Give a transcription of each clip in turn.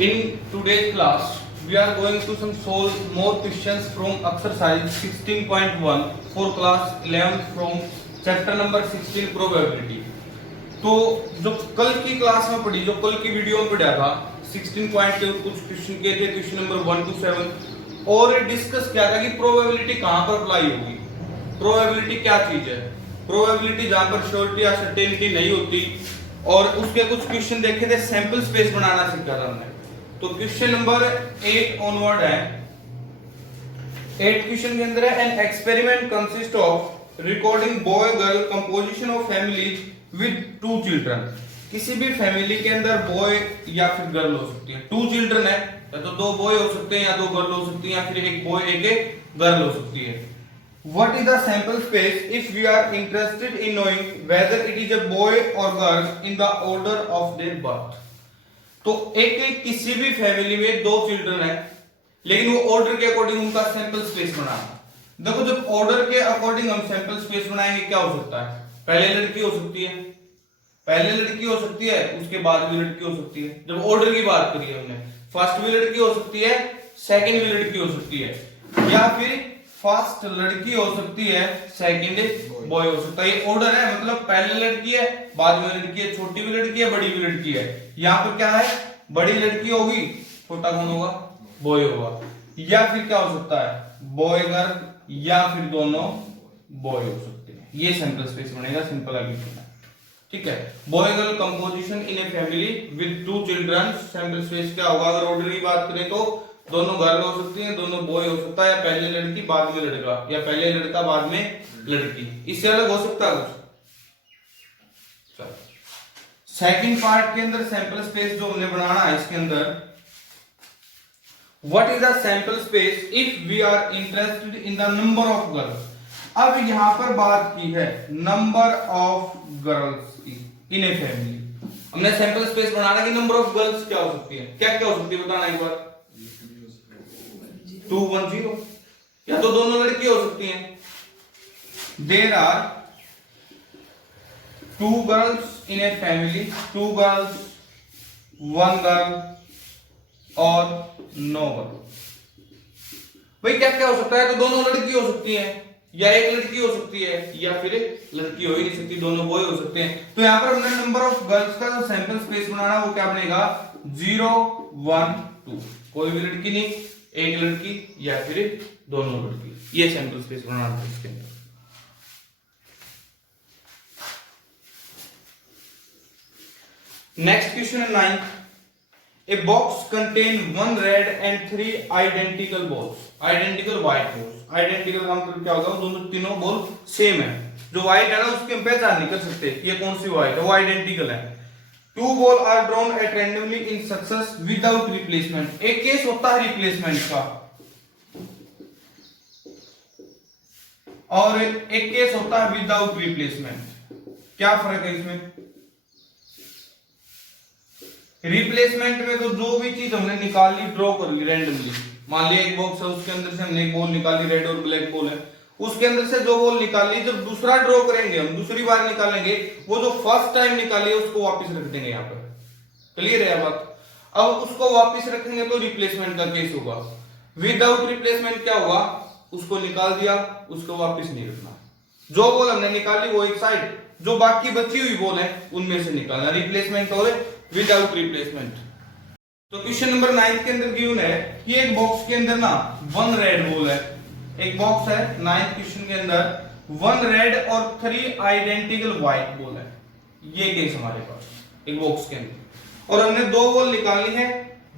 In today's class, we are going to solve more questions from exercise 16.1 for class 11 from chapter number 16 probability. तो जो कल की class में पढ़ी, जो कल की वीडियो में पढ़ा था 16.2 कुछ क्वेश्चन के थे, क्वेश्चन नंबर 1 to 7 और डिस्कस किया था कि प्रोबेबिलिटी कहां पर अप्लाई होगी। प्रोबेबिलिटी क्या चीज है? प्रोबेबिलिटी जहां पर श्योरिटी या सर्टेनिटी नहीं होती। और उसके कुछ क्वेश्चन देखे थे, सैंपल स्पेस बनाना सीखा था हमने। तो क्वेश्चन नंबर 8 ऑनवर्ड है। 8 क्वेश्चन के अंदर है an experiment consist of recording boy girl composition of families with 2 children. किसी भी फैमिली के अंदर बॉय या फिर गर्ल हो सकती है। 2 चिल्ड्रन है, या तो 2 बॉय हो सकते हैं या 2 गर्ल हो सकती है, या फिर एक बॉय एक गर्ल हो सकती है। What is the sample space if we are interested in knowing whether it is a boy or girl in the order of their birth? तो एक किसी भी फैमिली में 2 चिल्ड्रन है, लेकिन वो ऑर्डर के अकॉर्डिंग उनका सैंपल स्पेस बनाना। देखो, जब ऑर्डर के अकॉर्डिंग हम सैंपल स्पेस बनाएंगे क्या हो सकता है? पहले लड़की हो सकती है, पहले लड़की हो सकती है, उसके बाद भी लड़की हो सकती है। जब ऑर्डर की बात करी हमने, फर्स्ट भी लड़की हो सकती है, सेकंड भी लड़की हो सकती है, या फिर फर्स्ट लड़की हो सकती है, सेकंड बॉय हो सकता है। ये ऑर्डर है, मतलब पहले लड़की है, बाद में लड़की है, छोटी भी लड़की है, बड़ी भी लड़की है। यहाँ पर क्या है? बड़ी लड़की होगी, छोटा कौन होगा? बॉय होगा। या फिर क्या हो सकता है? बॉय गर्ल, या फिर दोनों बॉय हो सकते हैं। ये सैंपल स्पेस बनेगा, सिंपल एडिशन है। ठीक है, boy girl composition in a family with 2 children. Sample space क्या होगा? अगर ऑर्डर की बात करें तो दोनों गर्ल हो सकती हैं, दोनों बॉय हो सकता है, या पहले लड़की बाद में लड़का, या पहले लड़का बाद में लड़की। इससे अलग हो सकता है कुछ? सेकंड पार्ट के अंदर सैंपल स्पेस जो हमने बनाना है, इसके अंदर what is the sample space if we are interested in the number of girls. अब यहां पर बात की है number of girls in a family. हमने सैंपल स्पेस बनाना कि नंबर ऑफ गर्ल्स क्या हो सकती है, क्या क्या हो सकती है बताना एक बार। 2 1 0, या तो दोनों लड़की हो सकती हैं। There are 2 girls in a family, 2 girls 1 girl और नो गर्ल। भाई क्या क्या हो सकता है? तो दोनों लड़की हो सकती हैं, या एक लड़की हो सकती है, या फिर लड़की हो ही नहीं सकती, दोनों बॉय हो सकते हैं। तो यहां पर हमने नंबर ऑफ गर्ल्स का जो सैंपल स्पेस बनाना वो क्या बनेगा? 0 1 2। कोई भी लड़की नहीं, एक लड़की या फिर दोनों लड़की। ये सैंपल स्पेस बनाना है इसके अंदर। नेक्स्ट क्वेश्चन है 9। A box contain 1 red and 3 identical balls, identical white balls। identical का मतलब क्या होगा? दोनों तीनों बॉल सेम है। जो व्हाइट है ना, उसकी हम पहचान नहीं कर सकते ये कौन सी व्हाइट है, वो आइडेंटिकल है। 2 ball are drawn at randomly in success without replacement. एक केस होता है रिप्लेसमेंट का, और एक केस होता है विदाउट रिप्लेसमेंट। क्या फर्क है इसमें? रिप्लेसमेंट में तो जो भी चीज हमने निकाली, ड्रॉ कर ली रैंडमली। मान लिया एक बॉक्स है, उसके अंदर से हमने एक बॉल निकाली, रेड और ब्लैक बॉल है, उसके अंदर से जो बॉल निकाली, जब दूसरा ड्रॉ करेंगे, हम दूसरी बार निकालेंगे, वो जो फर्स्ट टाइम निकाली है उसको वापस रख देंगे। यहाँ पर क्लियर है बात? अब उसको वापस रखेंगे तो रिप्लेसमेंट का केस होगा। विदाउट रिप्लेसमेंट क्या होगा? उसको निकाल दिया, उसको वापस नहीं रखना। जो बॉल हमने निकाली वो एक साइड, जो बाकी बची हुई बॉल है उनमें से निकालना। रिप्लेसमेंट और विदाउट रिप्लेसमेंट। तो क्वेश्चन नंबर 9 के अंदर गिवन है कि एक बॉक्स के अंदर ना 1 रेड बॉल है। एक बॉक्स है 9th क्वेश्चन के अंदर, 1 रेड और 3 आइडेंटिकल व्हाइट बॉल है। ये केस हमारे पास एक बॉक्स के अंदर, और हमने 2 बॉल निकालनी है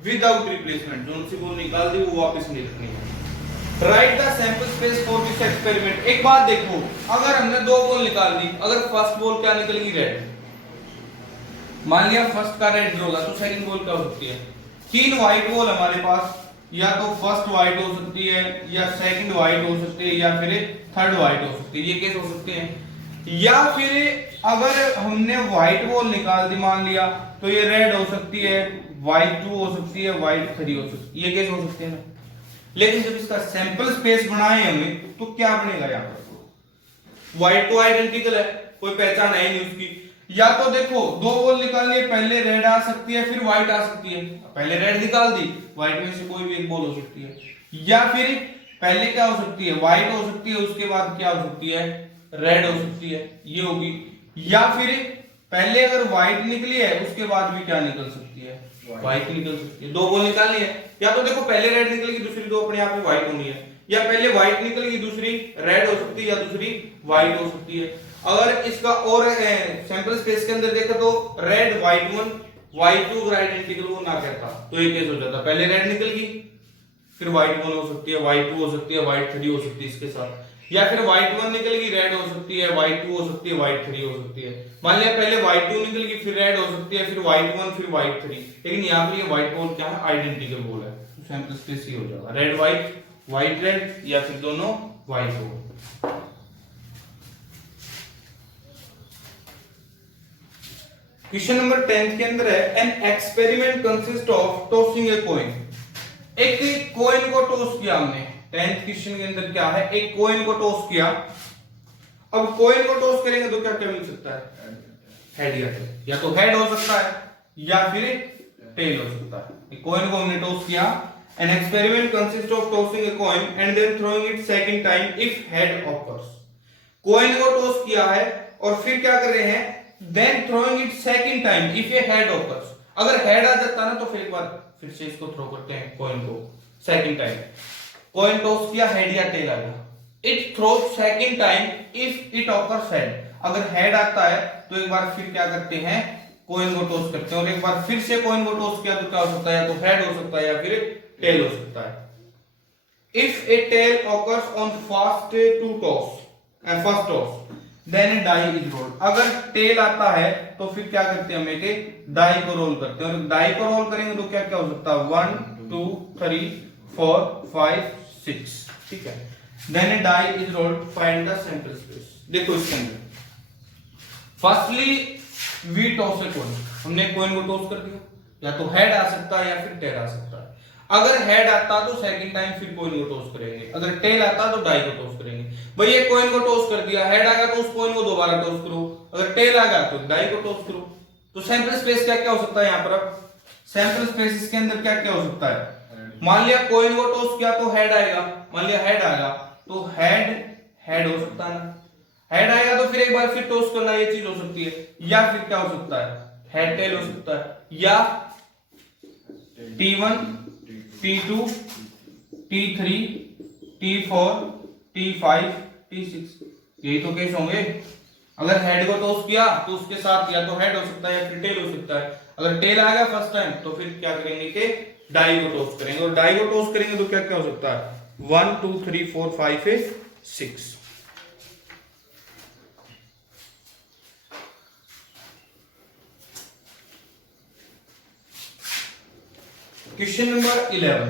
विदाउट रिप्लेसमेंट। जो सी बॉल निकाल दी वो वापस नहीं रखनी है। Right the sample space for this experiment. एक बात देखो, अगर हमने 2 बॉल निकाल दी, अगर फर्स्ट बॉल क्या निकलेगी? रेड। मान लिया फर्स्ट का रेड ड्रॉ तो सेकंड बॉल क्या हो सकती है? 3 व्हाइट बॉल हमारे पास, या तो फर्स्ट व्हाइट हो सकती है, या सेकंड व्हाइट हो सकती है, या फिर थर्ड व्हाइट हो सकती है। ये केस हो सकते हैं। या फिर अगर हमने व्हाइट बॉल निकाल दी मान लिया, तो ये रेड हो सकती है, व्हाइट 2 हो सकती है, व्हाइट 3 हो सकती है। ये केस हो सकते हैं ना। लेकिन जब इसका सैंपल स्पेस बनाए हमें, तो क्या बनेगा? यहाँ पर व्हाइट तो आइडेंटिकल है, कोई पहचान है नहीं उसकी, या तो देखो दो बॉल निकालनी है, पहले रेड आ सकती है फिर व्हाइट आ सकती है, पहले रेड निकाल दी, व्हाइट में से कोई भी एक बॉल हो सकती है, या फिर पहले क्या हो सकती है, व्हाइट हो सकती है, उसके बाद क्या हो सकती है, रेड हो सकती है, ये होगी, या फिर पहले अगर व्हाइट निकली है उसके बाद भी क्या निकल सकती है, व्हाइट निकल सकती है। दो बॉल निकालनी है, या तो देखो पहले रेड निकलेगी दूसरी दो अपने आप में व्हाइट होनी है, या पहले व्हाइट निकलेगी दूसरी रेड हो सकती है, या दूसरी व्हाइट हो सकती है। अगर इसका और सैंपल स्पेस के अंदर देखो तो red white one white two अगर आइडेंटिकल वो ना कहता तो ये केस हो जाता, पहले रेड निकल गई फिर व्हाइट वन हो सकती है, व्हाइट टू हो सकती है, व्हाइट थ्री हो सकती है इसके साथ, या फिर व्हाइट वन निकल गई रेड हो सकती है, व्हाइट टू हो सकती है, व्हाइट थ्री हो सकती है। मान लिया पहले व्हाइट टू निकल गई फिर रेड हो सकती है, फिर व्हाइट वन फिर व्हाइट थ्री, लेकिन यहाँ पर ये व्हाइट बॉल क्या है, आइडेंटिकल बॉल है, तो सैंपल स्पेस ही हो जाएगा रेड व्हाइट व्हाइट रेड, या फिर दोनों व्हाइट हो। क्वेश्चन नंबर 10 के अंदर है an experiment consist of tossing a coin. एक कॉइन को टॉस किया हमने, 10th क्वेश्चन के अंदर क्या है, एक कॉइन को टॉस किया। अब कॉइन को टॉस करेंगे तो क्या क्या मिल सकता है, हेड या टेल, या तो हेड हो सकता है या फिर टेल हो सकता है। एक कॉइन को हमने टॉस किया, an experiment consist of tossing a coin and then throwing it second time if head occurs. Coin को टॉस किया है और फिर क्या कर रहे हैं, then throwing it second time if a head occurs। अगर हेड आ जाता ना तो फिर एक बार फिर से इसको थ्रो करते हैं कॉइन को सेकंड टाइम। कॉइन टॉस किया, हेड या टेल आ गया, it throw second time if it occurs head. अगर हेड आता है तो एक बार फिर क्या करते हैं, कॉइन को टॉस करते हैं, और एक बार फिर से कॉइन को टॉस किया तो क्या हो सकता है, या तो हेड हो सकता है या फिर टेल हो सकता है। If a tail occurs on first to toss first toss then die is rolled. अगर टेल आता है तो फिर क्या करते हैं, हम एक डाई को रोल करते हैं, और डाई को रोल करेंगे तो क्या क्या हो सकता है, 1 2 3 4 5 6, ठीक है। Then die is rolled, find the sample space. देखो इसके अंदर firstly we toss a coin, हमने कॉइन को टॉस कर दिया, या तो हेड आ सकता है या फिर टेल आ सकता है। अगर हेड आता तो सेकंड टाइम फिर कॉइन को टॉस करेंगे, अगर टेल आता तो डाई को टॉस करेंगे। भाई ये कॉइन को टॉस कर दिया, हेड आ गया तो उस कॉइन को दोबारा टॉस करो, अगर टेल आ गया तो डाई को टॉस करो। तो सैंपल स्पेस क्या क्या हो सकता है यहाँ पर, अब सैंपल स्पेस इसके अंदर क्या क्या हो सकता है। मान लिया कॉइन को टॉस किया तो हेड आएगा, मान लिया हेड आएगा तो हेड हेड हो सकता है ना, हेड आएगा तो फिर एक बार फिर टॉस करना, ये चीज हो सकती है। या फिर क्या हो सकता है, हेड टेल हो सकता है, या T1 T2 T3 T4 T5 T6, यही तो केस होंगे। अगर हेड को टॉस किया तो उसके साथ या तो हेड हो सकता है या फिर टेल हो सकता है। अगर टेल आ गया फर्स्ट टाइम तो फिर क्या करेंगे कि डाई को टॉस करेंगे, और डाई को टॉस करेंगे तो क्या क्या हो सकता है, 1 2 3 4 5 6। Question number 11,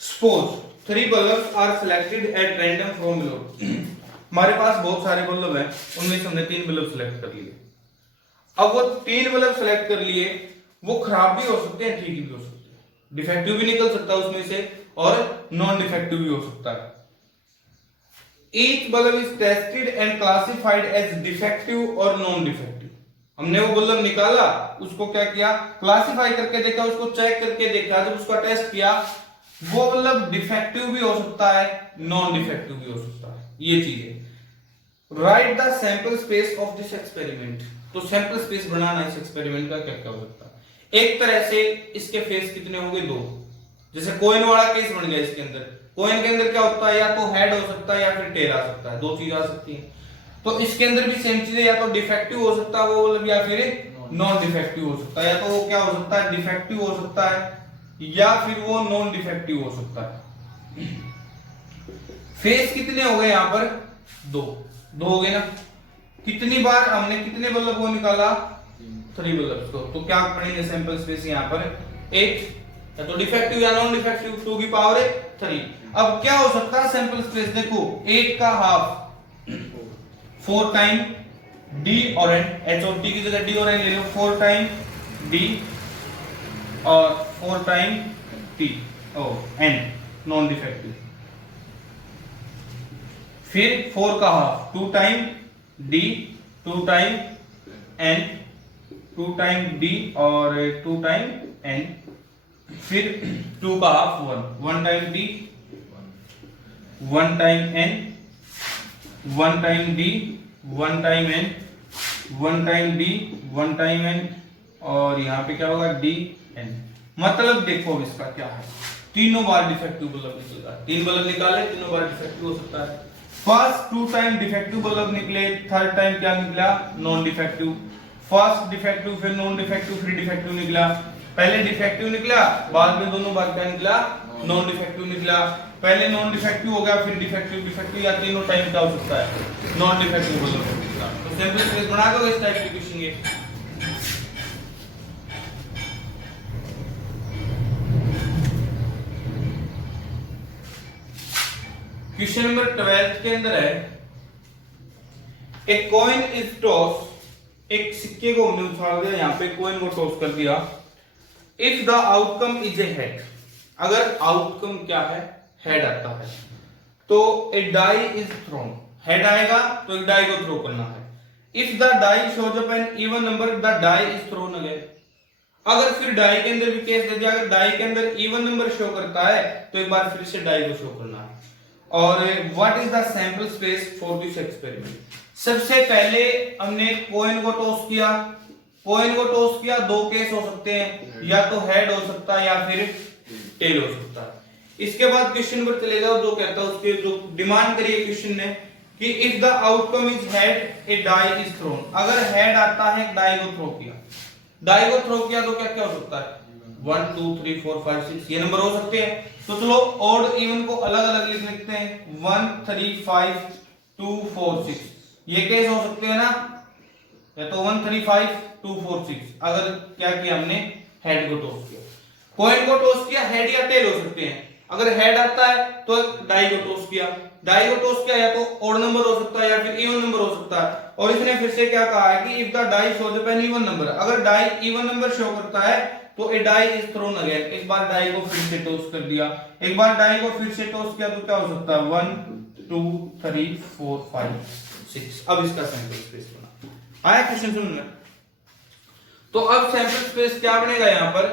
suppose 3 bulbs are selected at random from below. हमारे पास बहुत सारे बल्ब हैं, उनमें से हमने 3 बल्ब सिलेक्ट कर लिए। अब वो 3 बल्ब सिलेक्ट कर लिए, वो खराब भी हो सकते हैं, ठीक भी हो सकते हैं, डिफेक्टिव भी निकल सकता है उसमें से, और नॉन डिफेक्टिव भी हो सकता है। Each bulb is tested and classified as defective और नॉन डिफेक्टिव। हमने वो बल्ब निकाला, उसको क्या किया, क्लासिफाई करके देखा, उसको चेक करके देखा, जब उसका टेस्ट किया वो बल्ब डिफेक्टिव भी हो सकता है, नॉन डिफेक्टिव भी हो सकता है, ये चीज है। Right the sample space of this experiment. तो सैंपल स्पेस बनाना इस एक्सपेरिमेंट का क्या क्या हो सकता है। एक तरह से इसके फेस कितने होंगे, 2, जैसे कॉइन वाला केस बन गया। इसके अंदर कॉइन के अंदर क्या होता है, या तो हेड हो सकता है या फिर टेल आ सकता है, 2 चीज आ सकती है। तो इसके अंदर भी सेम चीज है, या तो डिफेक्टिव हो सकता है वो बल्ब, या फिर नॉन डिफेक्टिव हो सकता है, या तो वो क्या हो सकता है, डिफेक्टिव हो सकता है, या फिर वो नॉन डिफेक्टिव हो सकता है। फेस कितने हो गए यहाँ पर, 2 हो गए ना। कितनी बार हमने कितने बल्ब को निकाला, 3 बल्ब को, तो क्या पढ़ेंगे सैंपल स्पेस यहाँ पर 8, या तो डिफेक्टिव या नॉन डिफेक्टिव, 2 की पावर 3। अब क्या हो सकता है सैंपल स्पेस, देखो 8 का हाफ 4 टाइम डी और एन, एच और टी की जगह डी और एन ले लो, 4 टाइम डी और 4 टाइम टी और एन नॉन डिफेक्टिव। फिर 4 का half 2 time D 2 time n, 2 time d और 2 टाइम n, फिर 2 का half 1 time d, 1 time n, 1 time d, 1 time n, 1 time d, 1 time n, और यहाँ पे क्या होगा d n। मतलब देखो अब इसका क्या है, तीनों बार डिफेक्टिव बल्ब निकलेगा, 3 बल्ब निकाले, तीनों बार डिफेक्टिव हो सकता है। फर्स्ट 2 टाइम डिफेक्टिव बल्ब निकले, थर्ड टाइम क्या निकला, नॉन डिफेक्टिव। फर्स्ट डिफेक्टिव, फिर नॉन डिफेक्टिव, फिर डिफेक्टिव निकला। पहले डिफेक्टिव निकला, बाद में दोनों बार क्या निकला, नॉन डिफेक्टिव निकला। पहले नॉन डिफेक्टिव हो गया, फिर डिफेक्टिव, डिफेक्टिव, या तीनों टाइम क्या हो सकता है, नॉन डिफेक्टिव बल्ब निकला। तो सैंपल स्पेस बना दो इस टाइप की क्वेश्चन ये। क्वेश्चन नंबर 12 के अंदर है, ए कॉइन इज टॉस, एक सिक्के को हमने उछाल दिया, यहाँ पे कॉइन को टॉस कर दिया। If the outcome is a head, अगर आउटकम क्या है, हेड आता है, तो a die is thrown, head आएगा तो एक डाई को थ्रो करना है। If the die shows up an even number, the die is thrown again. अगर फिर डाई के अंदर भी केस दे दिया, अगर डाई के अंदर इवन नंबर शो करता है तो एक बार फिर से डाई को शो करना है। और what is the sample space for this experiment. सबसे पहले हमने कॉइन को टॉस किया, कॉइन को टॉस किया, दो केस हो सकते हैं, या तो हेड हो सकता है या फिर टेल हो सकता है। इसके बाद क्वेश्चन पर चले जाओ, जो कहता है उसके जो डिमांड करी है क्वेश्चन ने कि if the outcome is head a die is thrown, अगर हेड आता है डाई को थ्रो किया, डाई को थ्रो किया तो क्या क्या हो सकता है, 1 2 3 4 5 6 ये नंबर हो सकते हैं। तो चलो ऑड इवन को अलग अलग लिख लेते हैं, 1 3 5 2 4 6 ये केस हो सकते हैं ना, या तो 1 3 5 2 4 6 अगर क्या किया हमने, हेड को टॉस किया। कॉइन को टॉस किया, हेड या टेल हो सकते हैं। अगर हेड आता है तो डाई को टॉस किया, डाई को टॉस किया, या तो ऑड नंबर हो सकता है या फिर इवन नंबर हो सकता है। और इसने फिर से क्या कहा है कि if the die shows up an even number, अगर डाई इवन नंबर शो करता है तो a die is thrown again, एक बार डाई को फिर से टॉस कर दिया, एक बार डाई को फिर से टॉस किया तो क्या हो सकता है, 1 2 3 4 5 6। अब इसका सैंपल स्पेस बना, आया क्वेश्चन समझ में। तो अब सैंपल स्पेस क्या बनेगा, यहाँ पर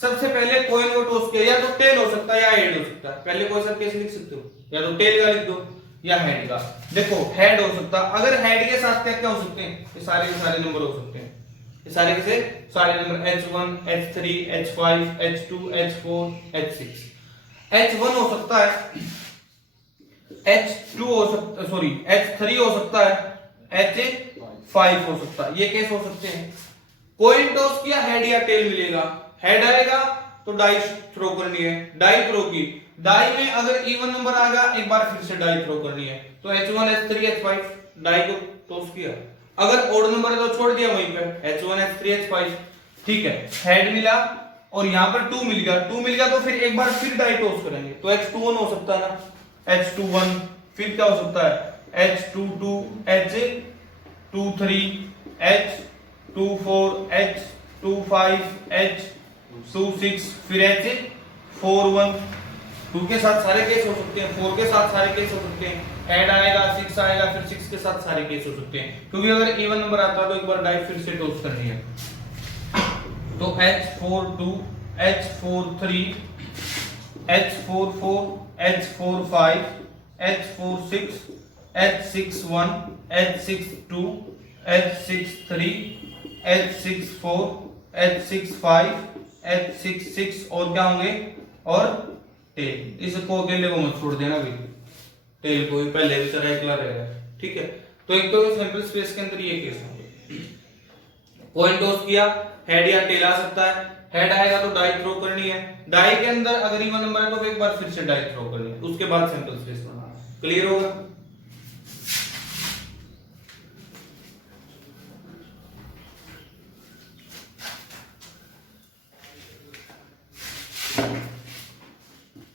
सबसे पहले कॉइन को टॉस किया, या तो टेल हो सकता है या हेड हो सकता है। पहले कोई सा केस लिख सकते हो, या तो टेल का लिख दो या हेड का। देखो हेड हो सकता है, अगर हेड के साथ क्या क्या हो सकते हैं, ये सारे के सारे नंबर हो सकते हैं, ये सारे के सारे number H1 H3 H5 H2 H4 H6। H1 हो सकता है, H2 हो सकता है, सॉरी H3 हो सकता है, H5 हो सकता है, ये केस हो सकते हैं। कॉइन टॉस किया, हेड या टेल मिलेगा, हेड आएगा तो डाई थ्रो करनी है, डाई थ्रो की, डाई में अगर इवन नंबर आ गया एक बार फिर से डाई थ्रो करनी है, तो H1 H3 H5 डाई को टॉस किया। अगर ऑड नंबर है तो छोड़ दिया वहीं पे, H1 H3 H5, ठीक है। हेड मिला और यहाँ पर 2 मिल गया, 2 मिल गया तो फिर एक बार फिर डाई टॉस करेंगे, तो H21 हो सकता है ना, H21, फिर क्या हो सकता है, H22 H23 H24 H25 H26, फिर H41। 2 के साथ सारे केस हो सकते हैं, 4 के साथ सारे केस हो सकते हैं, ऐड आएगा 6 आएगा, फिर 6 के साथ सारे केस हो सकते हैं, क्योंकि अगर इवन नंबर आता है तो एक बार डाई फिर से टॉस करनी है। तो H42 H43 H44 H45 H46 H61 H62 H63 H64 H65 H66 और क्या होंगे, और टेल। इसको अकेले को मत छोड़ देना भाई, टेल को ही पहले भी तरह अकेला रहेगा, ठीक है। तो एक तो सैंपल स्पेस के अंदर ये केस होंगे, कॉइन टॉस किया, हेड या टेल आ सकता है, हेड आएगा तो डाई थ्रो करनी है, डाई के अंदर अगर इवन नंबर है तो एक बार फिर से डाई थ्रो करनी है, उसके बाद सैंपल स्पेस बनाना है। क्लियर होगा।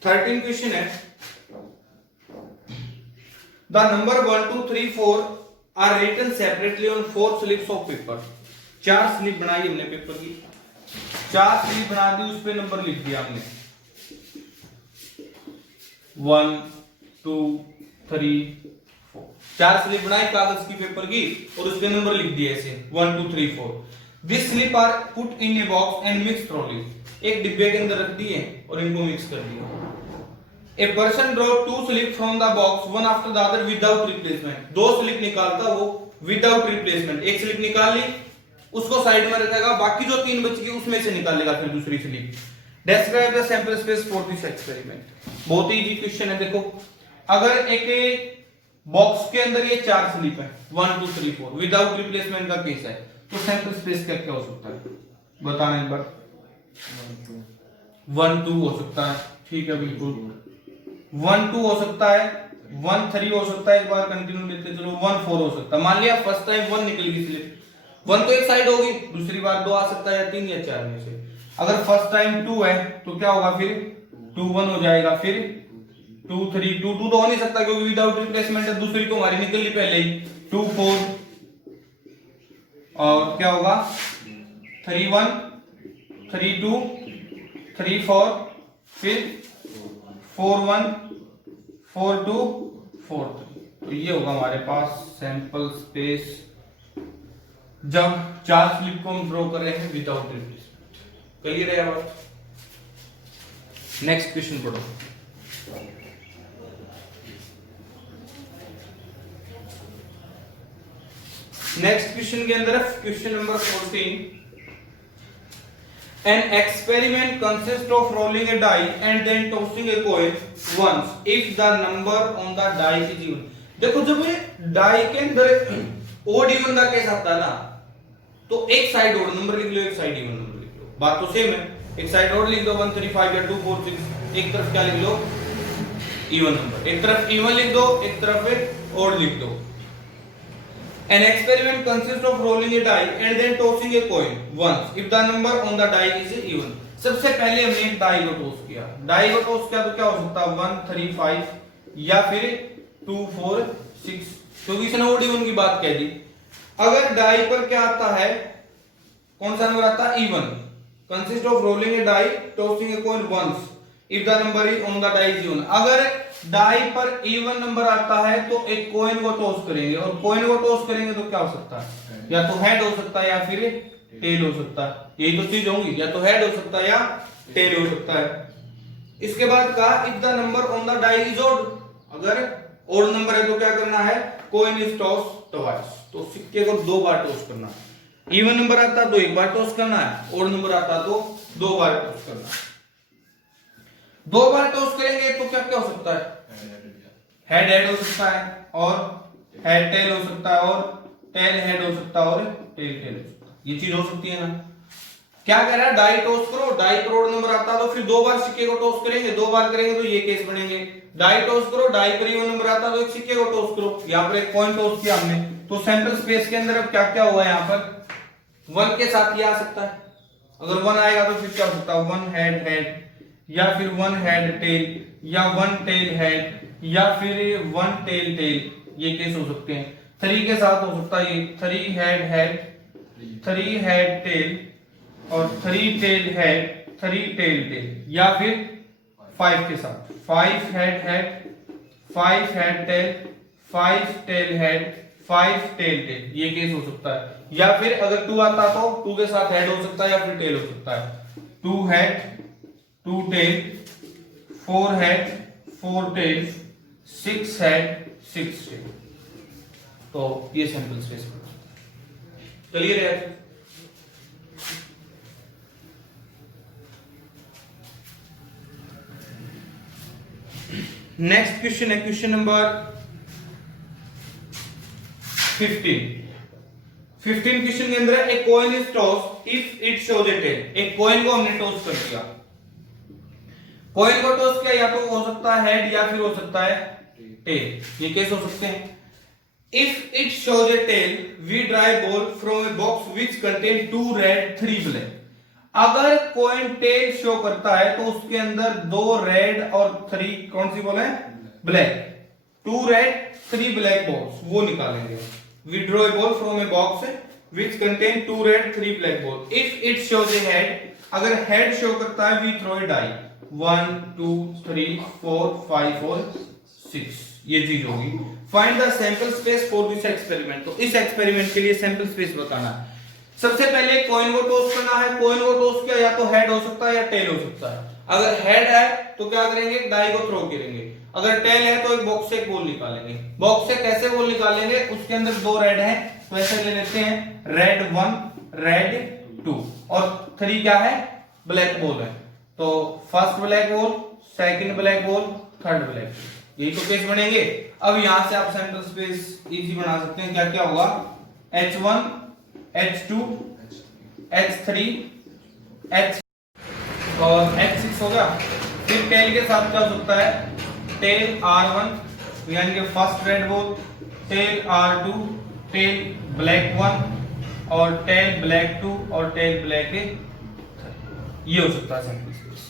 थर्टीन क्वेश्चन है, the number 1 2 3 4 are written separately on 4 slips of paper. 4 slip बनाई हमने पेपर की, 4 स्लिप बना दी, उस पे नंबर लिख दिया हमने 1 2 3 4 स्लिप बनाए कागज की पेपर की और उसके नंबर लिख दिए ऐसे 1 2 3 4। This slip are put in a box and mix thoroughly, एक डिब्बे के अंदर रख दिए और इनको मिक्स कर दिया। A person draw 2 slip from the box one after the other without replacement, 2 slip निकालता वो विदाउट रिप्लेसमेंट, एक स्लिप निकाल ली उसको साइड में रखेगा, बाकी जो 3 बच गई उसमें से निकालेगा फिर दूसरी slip. Describe the sample space for this experiment. बहुत ही इजी क्वेश्चन है। देखो अगर एक बॉक्स के अंदर ये 4 स्लिप है 1 2 3 4 विदाउट रिप्लेसमेंट का केस है, तो सैंपल स्पेस क्या क्या हो सकता है बताना एक बार। 1 2 हो सकता है, ठीक है बिल्कुल 1 2 हो सकता है, 1 3 हो सकता है, एक बार कंटिन्यू लेते चलो 1 4 हो सकता है। मान लिया फर्स्ट टाइम 1 निकल गई स्लिप, 1 तो एक साइड होगी, दूसरी बार 2 आ सकता है या 3 या 4 में से। अगर फर्स्ट टाइम 2 है तो क्या होगा फिर 2 1 हो जाएगा, फिर 2 3 2 2 तो हो नहीं सकता क्योंकि विदाउट रिप्लेसमेंट है, दूसरी तो हमारी निकल ली पहले ही 2 4 और क्या होगा 3 1 3 2 3 4 फिर 4 1 4 2 4 3। तो ये होगा हमारे पास सैंपल स्पेस जब 4 स्लिप को हम ड्रॉ कर रहे हैं विदाउट रिप्लेसमेंट। क्लियर है अब? नेक्स्ट क्वेश्चन पढ़ो। नेक्स्ट क्वेश्चन के अंदर question number 14, an experiment consists of rolling a die and then tossing a coin once if the number on the die is even। देखो जब ये डाई के अंदर ओड इवन का केस आता है ना, तो एक साइड ओड नंबर लिख लो, एक साइड इवन नंबर लिख लो, बात तो सेम है। एक साइड ओड लिख दो 1 3 5 या 2 4 6, एक तरफ क्या लिख लो इवन नंबर, एक तरफ इवन लिख दो, एक तरफ ओड लिख दो। An experiment consists of rolling a die and then tossing a coin once if the number on the die is even। सबसे पहले हमने एक डाई को टॉस किया, डाई को टॉस किया तो क्या हो सकता है 1 3 5 या फिर 2 4 6, क्योंकि इसने ओड इवन की बात कह दी। अगर डाई पर क्या आता है, कौन सा नंबर आता है even, consist of rolling a die tossing a coin once if the number is on the die is even. अगर डाई पर इवन नंबर आता है तो एक कॉइन को टॉस करेंगे, और कॉइन को टॉस करेंगे तो क्या हो सकता है, या तो हेड हो सकता है या फिर टेल हो सकता है, यही तो चीज होंगी, या तो हेड हो सकता है या टेल हो सकता है। इसके बाद कहा if the number on the die is odd, अगर ऑड नंबर है तो क्या करना है, कॉइन इज टॉस ट्वाइस, तो सिक्के को 2 बार टॉस करना है। इवन नंबर आता तो 1 बार टॉस करना है, ऑड नंबर आता तो 2 बार टॉस करना है। 2 बार टॉस करेंगे तो क्या क्या हो सकता है, हेड हेड हो सकता है और हेड टेल हो सकता है और टेल हेड हो सकता है और टेल टेल हो सकता है, ये चीज हो सकती है ना। क्या कह रहा है, डाई टॉस करो, डाई पर ऑड नंबर आता तो फिर 2 बार सिक्के को टॉस करेंगे, 2 बार करेंगे तो ये केस बनेंगे। डाई टॉस करो, डाई पर इवन नंबर आता तो एक सिक्के को टॉस करो, यहाँ पर एक कॉइन टॉस किया हमने, तो सैंपल स्पेस के अंदर अब क्या क्या हुआ है, यहाँ पर 1 के साथ ये आ सकता है, अगर 1 आएगा तो फिर क्या हो सकता है 1 हेड हेड, या फिर 1 हेड टेल, या 1 टेल हेड, या फिर 1 टेल टेल, ये केस हो सकते हैं। 3 के साथ हो सकता है ये 3 हेड हेड, 3 हेड टेल और 3 टेल हेड, 3 टेल टेल, या फिर 5 के साथ 5 head head, 5 head tail, 5 tail head, 5 tail tail, ये केस हो सकता है। या फिर अगर 2 आता तो 2 के साथ हेड हो सकता है या फिर टेल हो सकता है। 2 head 2 tail, 4 head 4 tail, 6 head 6 tail, तो ये सैंपल स्पेस क्लियर है। नेक्स्ट क्वेश्चन है क्वेश्चन नंबर 15। 15 क्वेश्चन के अंदर एक coin is toss if it shows a tail. एक कॉइन को हमने टॉस कर दिया, कॉइन को टॉस किया, या तो हो सकता है हेड या फिर हो सकता है टेल, ये केस हो सकते हैं। If it shows a tail we draw ball from a box which contain 2 red 3 black. अगर कॉइन टेल शो करता है तो उसके अंदर 2 रेड और 3 कौन सी बॉल है, ब्लैक, 2 रेड 3 ब्लैक बॉल्स, वो निकालेंगे। We draw a ball from a box which contain 2 red 3 black ball. If it shows a head, अगर हेड शो करता है वी थ्रो ए डाई 1 2 3 4 5 और 6। ये चीज होगी। Find the sample space for this experiment, तो इस एक्सपेरिमेंट के लिए सैंपल स्पेस बताना है। सबसे पहले कॉइन को टॉस करना है। कॉइन को टॉस किया या तो हेड हो सकता है या टेल हो सकता है। अगर हेड है तो क्या करेंगे, डाई को थ्रो करेंगे। अगर टेल है तो एक बॉक्स से एक बॉल निकालेंगे। बॉक्स से कैसे बॉल निकालेंगे, उसके अंदर दो रेड है तो ऐसे ले लेते हैं, रेड 1 रेड 2 और 3 क्या है, ब्लैक बॉल है। तो first black ball, second black ball, third black ball, यही तो केस बनेंगे। अब यहां से आप सेंट्रल स्पेस इजी बना सकते हैं। क्या क्या होगा, H1 H2 H3 H और H6 हो गया। फिर टेल के साथ क्या हो सकता है, टेल R1 यानी कि first red ball, tail R2 tail black 1 और टेल ब्लैक 2 और टेल ब्लैक 3, ये हो सकता है सैंपल स्पेस।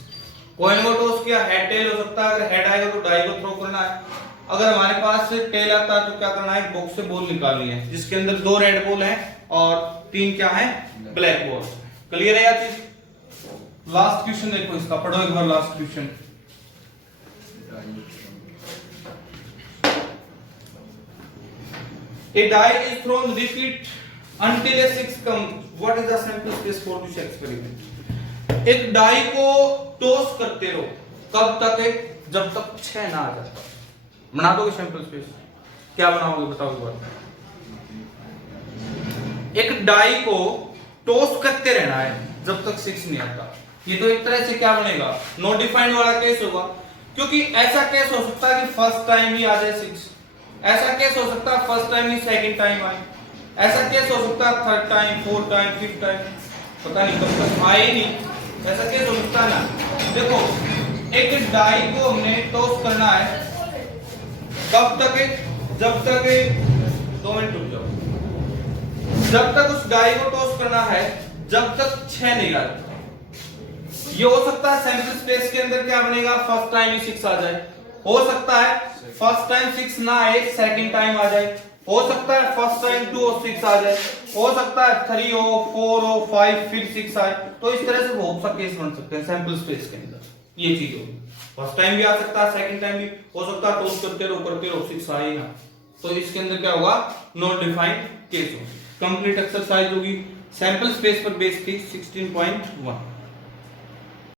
कॉइन को टॉस किया, हेड टेल हो सकता है। अगर हेड आएगा तो डाई को थ्रो करना है। अगर हमारे पास टेल आता है तो क्या करना है, बॉक्स से बॉल निकालनी है जिसके अंदर 2 रेड बॉल है और 3 क्या है, ब्लैक बॉल। क्लियर है यार चीज। लास्ट क्वेश्चन देखो इसका, पढ़ो एक बार last question. A die is thrown repeat until a 6 comes. What is the sample space for this experiment? एक डाई को टॉस करते रहो, कब तक है, जब तक 6 ना आ जाता। बना दोगे सैंपल स्पेस, क्या बनाओगे बताओ एक बार। एक डाई को टॉस करते रहना है जब तक 6 नहीं आता। ये तो एक तरह से क्या बनेगा, नो डिफाइंड वाला केस होगा, क्योंकि ऐसा केस हो सकता है कि फर्स्ट टाइम ही आ जाए 6, ऐसा केस हो सकता है फर्स्ट टाइम ही सेकंड टाइम आए, ऐसा केस हो सकता है third time, fourth time, fifth time, पता नहीं कब तक आए ही नहीं, ऐसा केस हो सकता है ना। देखो एक डाई को हमने टॉस करना है, कब तक है, जब तक 2 मिनट रुक जाओ, जब तक उस डाई को टॉस करना है जब तक 6 नहीं आता। ये हो सकता है सैंपल स्पेस के अंदर क्या बनेगा, फर्स्ट टाइम ही 6 आ जाए, हो सकता है फर्स्ट टाइम 6 ना आए सेकंड टाइम आ जाए, हो सकता है फर्स्ट टाइम 2 और 6 आ जाए, हो सकता है 3 हो 4 हो 5 फिर 6 आए। तो इस तरह से बहुत सा केस बन सकते हैं सैंपल स्पेस के अंदर। ये चीज होगी, फर्स्ट टाइम भी आ सकता है, सेकंड टाइम भी हो सकता है, टॉस करते रहो 6 आए ना। तो इसके अंदर क्या होगा, नॉट डिफाइंड केस होगी। कंप्लीट एक्सरसाइज होगी, सैंपल स्पेस पर बेस्ड थी 16.1।